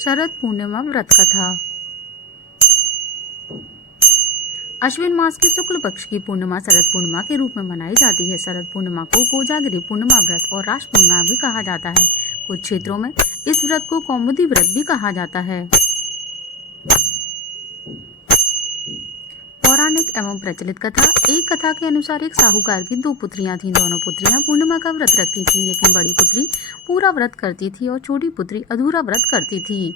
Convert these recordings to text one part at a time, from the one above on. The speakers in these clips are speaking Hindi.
शरद पूर्णिमा व्रत कथा। अश्विन मास की शुक्ल पक्ष की पूर्णिमा शरद पूर्णिमा के रूप में मनाई जाती है। शरद पूर्णिमा को कोजागिरी पूर्णिमा व्रत और रास पूर्णिमा भी कहा जाता है। कुछ क्षेत्रों में इस व्रत को कौमुदी व्रत भी कहा जाता है। पौराणिक एवं प्रचलित कथा। एक कथा के अनुसार एक साहूकार की 2 पुत्रियां थीं। दोनों पुत्रियां पूर्णिमा का व्रत रखती थीं, लेकिन बड़ी पुत्री पूरा व्रत करती थी और छोटी पुत्री अधूरा व्रत करती थी।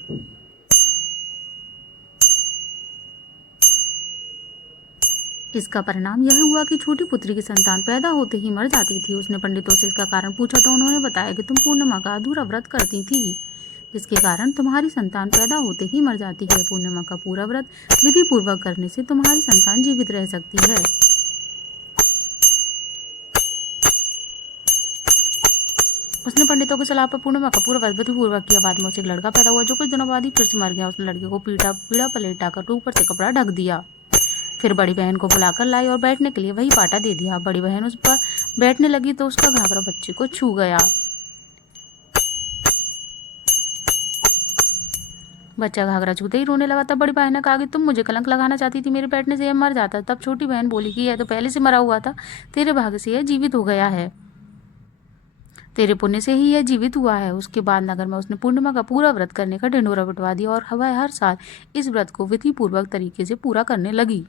इसका परिणाम यह हुआ कि छोटी पुत्री की संतान पैदा होते ही मर जाती थी। उसने पंडितों से इसका कारण पूछा तो उन्होंने बताया कि तुम पूर्णिमा का अधूरा व्रत करती थी, जिसके कारण तुम्हारी संतान पैदा होते ही मर जाती है। पूर्णिमा का पूरा व्रत विधि पूर्वक करने से तुम्हारी संतान जीवित रह सकती है। उसने पंडितों की सलाह पर पूर्णिमा का पूरा व्रत विधि पूर्वक किया। बाद में उसे एक लड़का पैदा हुआ जो कुछ दिनों बाद ही फिर से मर गया। उसने लड़के को पीढ़ा पर लेटाकर ऊपर से कपड़ा ढक दिया। फिर बड़ी बहन को बुलाकर लाई और बैठने के लिए वही पाटा दे दिया। बड़ी बहन उस पर बैठने लगी तो उसका घाघरा बच्चे को छू गया। बच्चा घाघरा छूते ही रोने लगा। तब बड़ी बहन ने कहा कि तुम मुझे कलंक लगाना चाहती थी, मेरे बैठने से यह मर जाता। तब छोटी बहन बोली कि यह तो पहले से मरा हुआ था, तेरे भाग्य से यह जीवित हो गया है, तेरे पुण्य से ही यह जीवित हुआ है। उसके बाद नगर में उसने पूर्णिमा का पूरा व्रत करने का ढिंढोरा पिटवा दिया और वह हर साल इस व्रत को विधि पूर्वक तरीके से पूरा करने लगी।